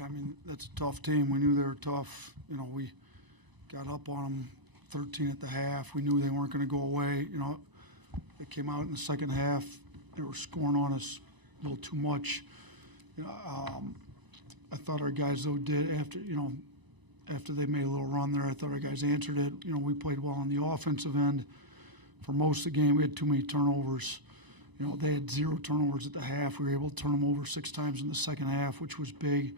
Yeah, I mean, that's a tough team. We knew they were tough. You know, we got up on them 13 at the half. We knew they weren't going to go away. You know, they came out in the second half. They were scoring on us a little too much. You know, I thought our guys, though, did after they made a little run there, I thought our guys answered it. You know, we played well on the offensive end. For most of the game, we had too many turnovers. You know, they had 0 turnovers at the half. We were able to turn them over 6 times in the second half, which was big,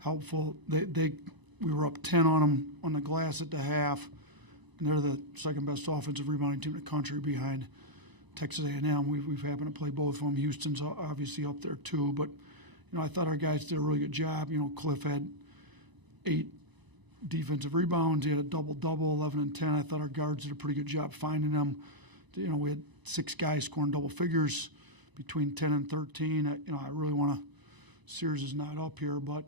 helpful. We were up 10 on them on the glass at the half, and they're the second best offensive rebounding team in the country behind Texas A&M. We've happened to play both of them. Houston's obviously up there too, but you know, I thought our guys did a really good job. You know, Cliff had 8 defensive rebounds. He had a double-double, 11 and 10. I thought our guards did a pretty good job finding them. You know, we had 6 guys scoring double figures between 10 and 13. You know, I really want to. Sears is not up here, but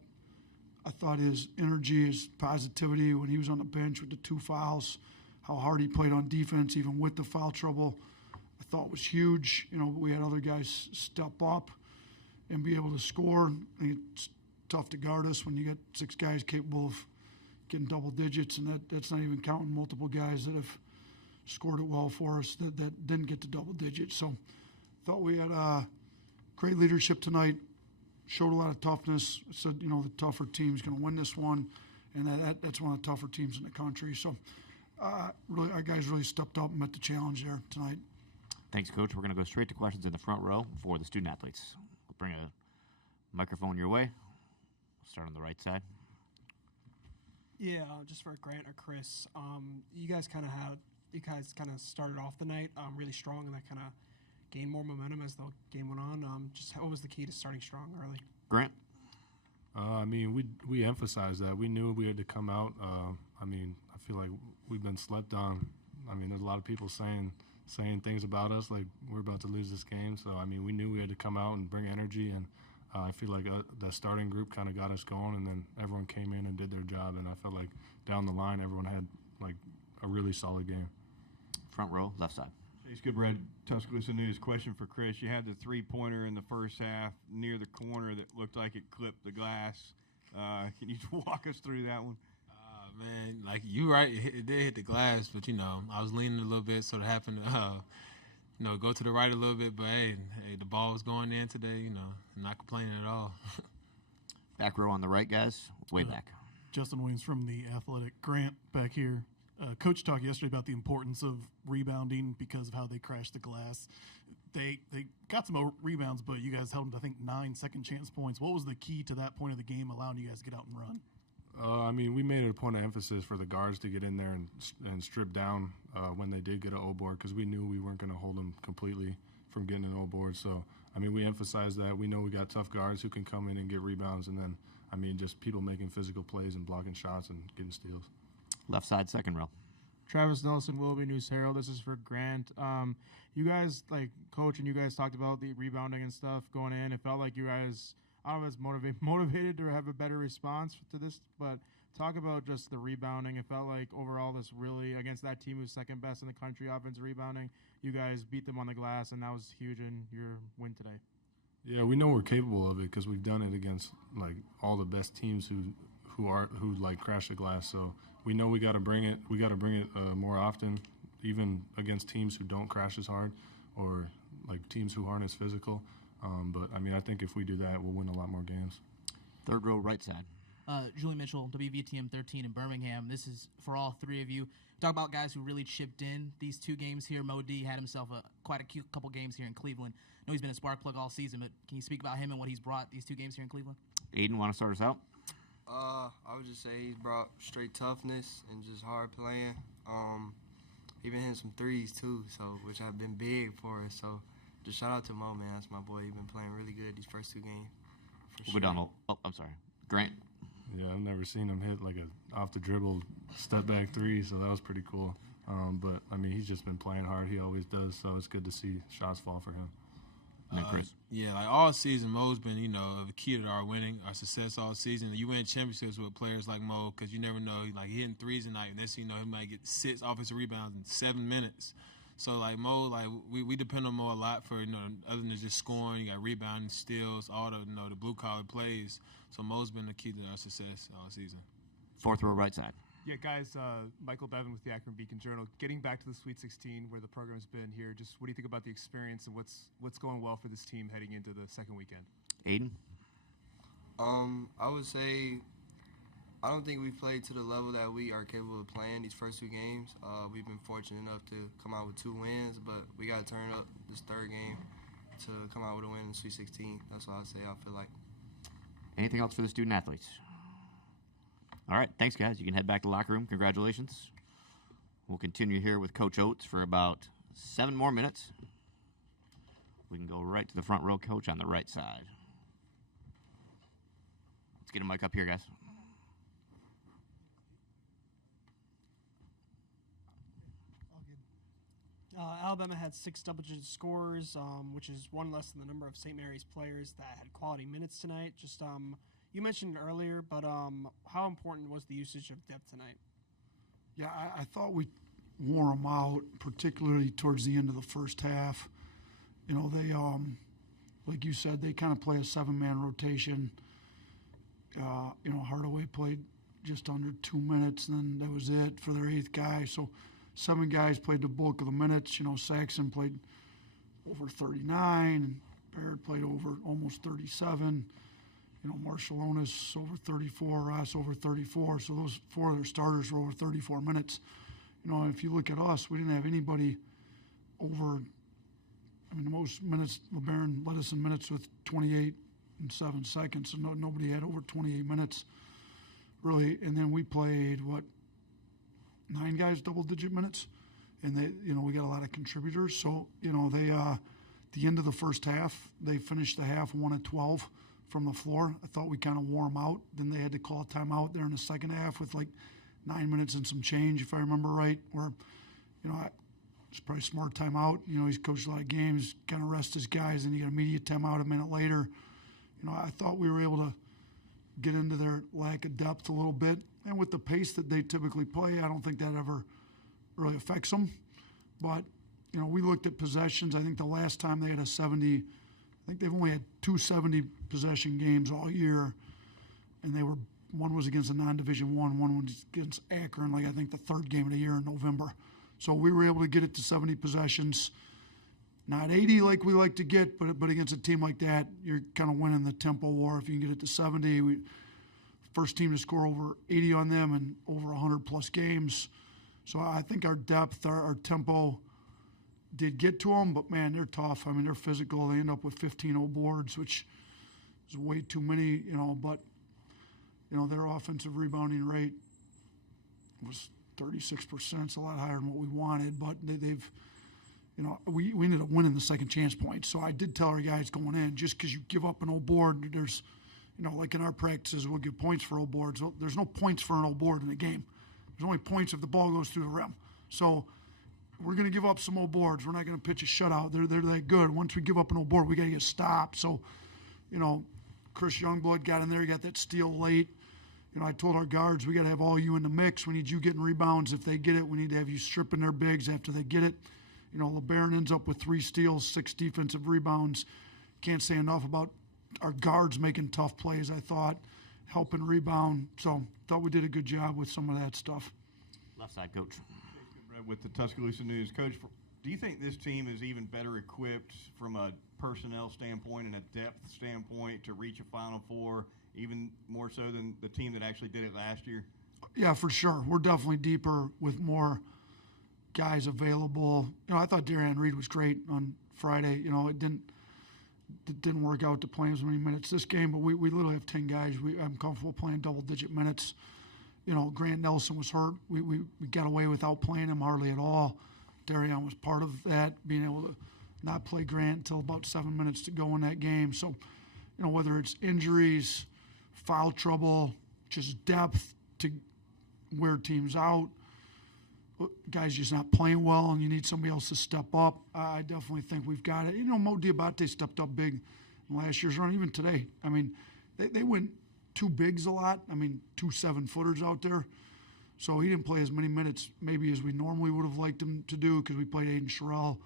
I thought his energy, his positivity when he was on the bench with the 2 fouls, how hard he played on defense, even with the foul trouble, I thought was huge. You know, we had other guys step up and be able to score. I think it's tough to guard us when you got 6 guys capable of getting double digits, and that's not even counting multiple guys that have scored it well for us that didn't get to double digits. So thought we had great leadership tonight, showed a lot of toughness, said, you know, the tougher team's going to win this one, and that's one of the tougher teams in the country. So really, our guys really stepped up and met the challenge there tonight. Thanks, Coach. We're going to go straight to questions in the front row for the student athletes. We'll bring a microphone your way. We'll start on the right side. Yeah, just for Grant or Chris, you guys kind of started off the night really strong, and that kind of gained more momentum as the game went on. Just what was the key to starting strong early? Grant? I mean, we emphasized that. We knew we had to come out. I mean, I feel like we've been slept on. I mean, there's a lot of people saying things about us, like we're about to lose this game. So, I mean, we knew we had to come out and bring energy, and I feel like the starting group kind of got us going, and then everyone came in and did their job, and I felt like down the line everyone had, like, a really solid game. Front row, left side. Chase Goodbread, Tuscaloosa News. Question for Chris. You had the 3-pointer in the first half near the corner that looked like it clipped the glass. Can you walk us through that one? Man, like you right, it did hit the glass, but, you know, I was leaning a little bit, so it happened to, go to the right a little bit. But, hey, the ball was going in today, you know, not complaining at all. Back row on the right, guys. Way back. Justin Williams from The Athletic. Grant back here. Coach talked yesterday about the importance of rebounding because of how they crashed the glass. They got some rebounds, but you guys held them to, I think, 9 second chance points. What was the key to that point of the game allowing you guys to get out and run? I mean, we made it a point of emphasis for the guards to get in there and strip down when they did get an O board, because we knew we weren't going to hold them completely from getting an O board. So, I mean, we emphasized that. We know we got tough guards who can come in and get rebounds, and then, I mean, just people making physical plays and blocking shots and getting steals. Left side, second row. Travis Nelson, Willoughby News Herald. This is for Grant. You guys, like, Coach, and you guys talked about the rebounding and stuff going in. It felt like you guys, I don't know if it's motivated to have a better response to this, but talk about just the rebounding. It felt like overall this really, against that team who's second best in the country offensive rebounding, you guys beat them on the glass, and that was huge in your win today. Yeah, we know we're capable of it because we've done it against, like, all the best teams who crash the glass. So we know we got to bring it. We got to bring it more often, even against teams who don't crash as hard, or like teams who aren't as physical. But I mean, I think if we do that, we'll win a lot more games. Third row, right side. Julie Mitchell, WVTM 13 in Birmingham. This is for all 3 of you. Talk about guys who really chipped in these 2 games here. Mo D had himself quite a cute couple games here in Cleveland. I know he's been a spark plug all season, but can you speak about him and what he's brought these 2 games here in Cleveland? Aiden, want to start us out? I would just say he's brought straight toughness and just hard playing. Even hitting some threes too, so which have been big for us. So just shout out to Mo, man. That's my boy. He's been playing really good these first 2 games. We'll go down. Oh, I'm sorry. Grant. Yeah, I've never seen him hit like a off the dribble step back 3, so that was pretty cool. But I mean, he's just been playing hard. He always does, so it's good to see shots fall for him. And Chris. Yeah, like all season, Mo's been, the key to our winning, our success all season. You win championships with players like Mo because you never know, like, he hitting threes tonight, and next thing you know, he might get 6 offensive rebounds in 7 minutes. So, like, Mo, like, we depend on Mo a lot for, other than just scoring. You got rebounding, steals, all the, the blue-collar plays. So Mo's been the key to our success all season. Fourth row right side. Yeah, guys, Michael Bevan with the Akron Beacon-Journal. Getting back to the Sweet 16 where the program's been here, just what do you think about the experience and what's going well for this team heading into the second weekend? Aiden? I would say I don't think we've played to the level that we are capable of playing these first two games. We've been fortunate enough to come out with 2 wins, but we got to turn up this third game to come out with a win in the Sweet 16. That's what I'd say I feel like. Anything else for the student athletes? All right, thanks, guys. You can head back to the locker room. Congratulations. We'll continue here with Coach Oats for about 7 more minutes. We can go right to the front row, Coach, on the right side. Let's get a mic up here, guys. Alabama had 6 double-digit scores, which is 1 less than the number of St. Mary's players that had quality minutes tonight. Just you mentioned it earlier, but how important was the usage of depth tonight? Yeah, I thought we wore them out, particularly towards the end of the first half. You know, they, like you said, they kind of play a 7-man rotation. You know, Hardaway played just under 2 minutes, and then that was it for their 8th guy. So 7 guys played the bulk of the minutes. You know, Saxon played over 39, and Barrett played over almost 37. You know, Marshallonis over 34, Ross over 34. So those 4 of their starters were over 34 minutes. You know, if you look at us, we didn't have anybody over, I mean, the most minutes, LeBaron led us in minutes with 28 and 7 seconds. So nobody had over 28 minutes, really. And then we played, 9 guys double-digit minutes, and they, you know, we got a lot of contributors. So, you know, they, the end of the first half, they finished the half 1 of 12 from the floor. I thought we kind of wore them out. Then they had to call a timeout there in the second half with like 9 minutes and some change, if I remember right. Where, you know, it's probably a smart timeout. You know, he's coached a lot of games, kind of rest his guys, and you got immediate timeout a minute later. You know, I thought we were able to get into their lack of depth a little bit. And with the pace that they typically play, I don't think that ever really affects them. But, you know, we looked at possessions. I think the last time they had a 70, I think they've only had 2 70-possession games all year. And they were, one was against a non-Division I, one was against Akron, like I think the 3rd game of the year in November. So we were able to get it to 70 possessions. Not 80 like we like to get, but against a team like that, you're kind of winning the tempo war if you can get it to 70. First team to score over 80 on them and over 100-plus games. So I think our depth, our tempo did get to them, but, man, they're tough. I mean, they're physical. They end up with 15 boards, which is way too many, you know. But, you know, their offensive rebounding rate was 36%. It's a lot higher than what we wanted, but they've – you know, we ended up winning the second chance points. So I did tell our guys going in, just because you give up an old board, there's, you know, like in our practices, we'll give points for old boards. Well, there's no points for an old board in the game. There's only points if the ball goes through the rim. So we're going to give up some old boards. We're not going to pitch a shutout. They're that good. Once we give up an old board, we got to get stopped. So, you know, Chris Youngblood got in there. He got that steal late. You know, I told our guards, we got to have all you in the mix. We need you getting rebounds. If they get it, we need to have you stripping their bigs after they get it. You know, LeBaron ends up with 3 steals, 6 defensive rebounds. Can't say enough about our guards making tough plays, I thought, helping rebound. So thought we did a good job with some of that stuff. Left side, Coach. With the Tuscaloosa News. Coach, do you think this team is even better equipped from a personnel standpoint and a depth standpoint to reach a Final Four, even more so than the team that actually did it last year? Yeah, for sure. We're definitely deeper with more guys available. You know, I thought Darian Reed was great on Friday. You know, it didn't work out to play as many minutes this game, but we literally have 10 guys. I'm comfortable playing double-digit minutes. You know, Grant Nelson was hurt. We got away without playing him hardly at all. Darian was part of that, being able to not play Grant until about 7 minutes to go in that game. So, you know, whether it's injuries, foul trouble, just depth to wear teams out, guys just not playing well, and you need somebody else to step up. I definitely think we've got it. You know, Mo Diabate stepped up big in last year's run, even today. I mean, they went 2 bigs a lot. I mean, 2 7-footers out there. So he didn't play as many minutes maybe as we normally would have liked him to do, because we played Aiden Sherrill,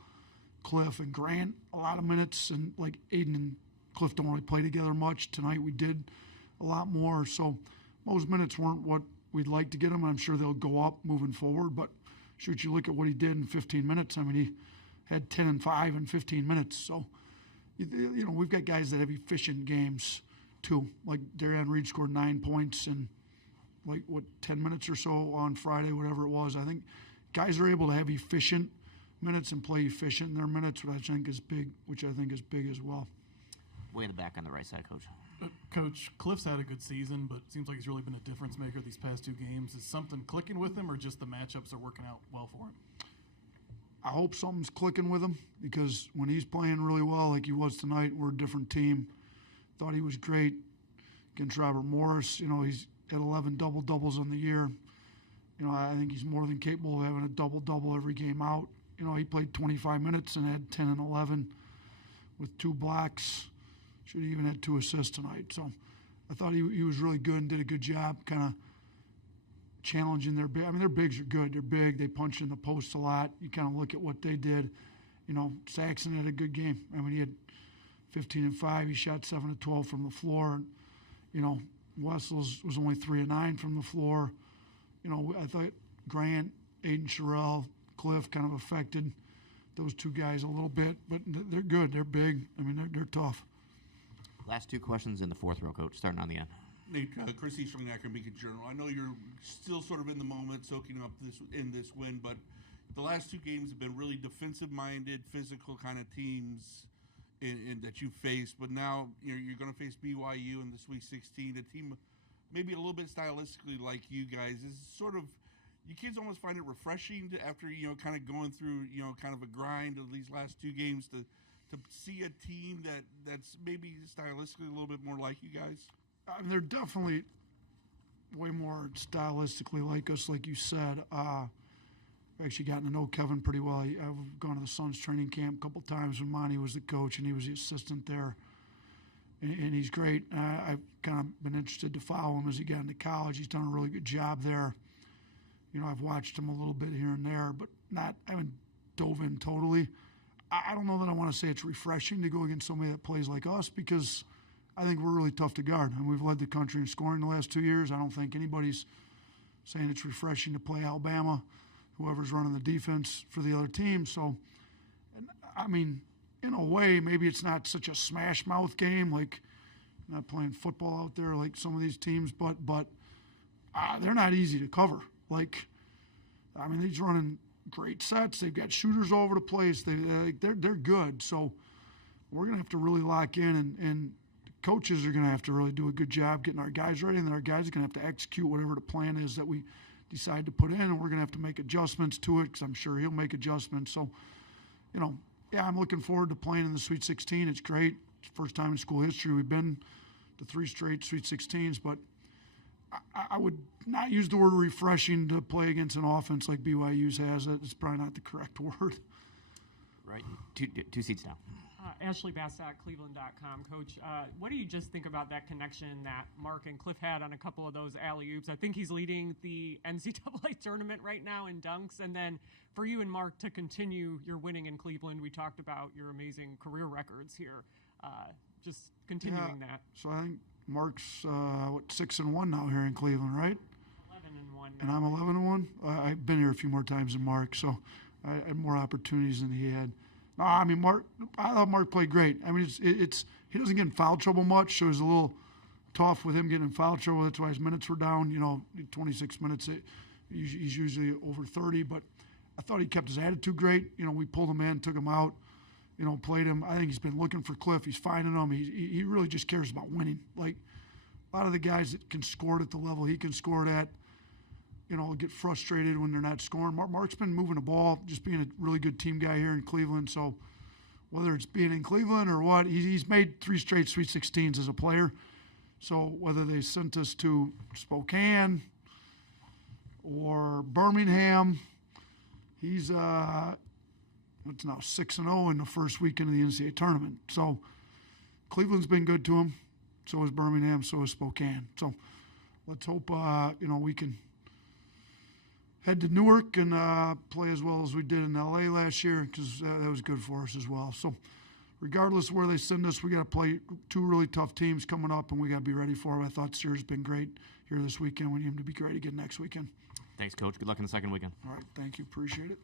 Cliff, and Grant a lot of minutes. And, like, Aiden and Cliff don't really play together much. Tonight we did a a lot more. So most minutes weren't what we'd like to get him. I'm sure they'll go up moving forward. But shoot, you look at what he did in 15 minutes. I mean, he had 10 and 5 in 15 minutes. So, you know, we've got guys that have efficient games too. Like Darian Reed scored 9 points in 10 minutes or so on Friday, whatever it was. I think guys are able to have efficient minutes and play efficient in their minutes, which I think is big as well. Way in the back on the right side, Coach. Coach, Cliff's had a good season, but it seems like he's really been a difference maker these past 2 games. Is something clicking with him, or just the matchups are working out well for him? I hope something's clicking with him, because when he's playing really well like he was tonight, we're a different team. Thought he was great against Robert Morris. You know, he's had 11 double-doubles on the year. You know, I think he's more than capable of having a double-double every game out. You know, he played 25 minutes and had 10 and 11 with 2 blocks. Should have even had 2 assists tonight. So I thought he was really good and did a good job kind of challenging their big. I mean, their bigs are good. They're big. They punch in the post a lot. You kind of look at what they did. You know, Saxon had a good game. I mean, he had 15 and 5. He shot 7 of 12 from the floor. And, you know, Wessels was only 3 and 9 from the floor. You know, I thought Grant, Aiden Sherrill, Cliff kind of affected those 2 guys a little bit, but they're good. They're big. I mean, they're tough. Last 2 questions in the 4th row, Coach, starting on the end. Nate, Chris East from the Akron Beacon-Journal. I know you're still sort of in the moment, soaking up this win, but the last 2 games have been really defensive-minded, physical kind of teams in that you faced. But now you're going to face BYU in the Sweet 16, a team maybe a little bit stylistically like you guys. Is sort of, you kids almost find it refreshing after kind of going through kind of a grind of these last 2 games to see a team that's maybe stylistically a little bit more like you guys? I mean, they're definitely way more stylistically like us, like you said. I've actually gotten to know Kevin pretty well. I've gone to the Suns training camp a couple times when Monty was the coach and he was the assistant there. And he's great. I've kind of been interested to follow him as he got into college. He's done a really good job there. You know, I've watched him a little bit here and there, but I haven't dove in totally. I don't know that I want to say it's refreshing to go against somebody that plays like us, because I think we're really tough to guard. And we've led the country in scoring the last 2 years. I don't think anybody's saying it's refreshing to play Alabama, whoever's running the defense for the other team. So, I mean, in a way, maybe it's not such a smash mouth game, like not playing football out there like some of these teams, but they're not easy to cover. Like, I mean, he's running great sets. They've got shooters all over the place. They're good. So we're gonna have to really lock in, and coaches are gonna have to really do a good job getting our guys ready, and then our guys are gonna have to execute whatever the plan is that we decide to put in, and we're gonna have to make adjustments to it, because I'm sure he'll make adjustments. So, you know, yeah, I'm looking forward to playing in the Sweet 16. It's great. It's the first time in school history we've been to 3 straight Sweet 16s, but I would not use the word refreshing to play against an offense like BYU's has. It's probably not the correct word. Right. Two seats now. Ashley Bassett, Cleveland.com. Coach, what do you just think about that connection that Mark and Cliff had on a couple of those alley-oops? I think he's leading the NCAA tournament right now in dunks. And then for you and Mark to continue your winning in Cleveland, we talked about your amazing career records here. Just continuing that. So I think Mark's 6-1 now here in Cleveland, right? 11-1. And I'm 11-1. I've been here a few more times than Mark, so I had more opportunities than he had. No, I mean, I thought Mark played great. I mean, it's he doesn't get in foul trouble much, so it's a little tough with him getting in foul trouble. That's why his minutes were down. 26 minutes. He's usually over 30, but I thought he kept his attitude great. We pulled him in, took him out. Played him. I think he's been looking for Cliff. He's finding him. He really just cares about winning. Like a lot of the guys that can score it at the level he can score it at, get frustrated when they're not scoring. Mark's been moving the ball, just being a really good team guy here in Cleveland. So whether it's being in Cleveland or what, he's made 3 straight Sweet 16s as a player. So whether they sent us to Spokane or Birmingham, he's it's now 6-0 in the first weekend of the NCAA tournament. So Cleveland's been good to him. So is Birmingham. So is Spokane. So let's hope we can head to Newark and play as well as we did in LA last year, because that was good for us as well. So regardless of where they send us, we got to play two really tough teams coming up, and we got to be ready for them. I thought Sears been great here this weekend. We need him to be great again next weekend. Thanks, Coach. Good luck in the second weekend. All right, thank you. Appreciate it.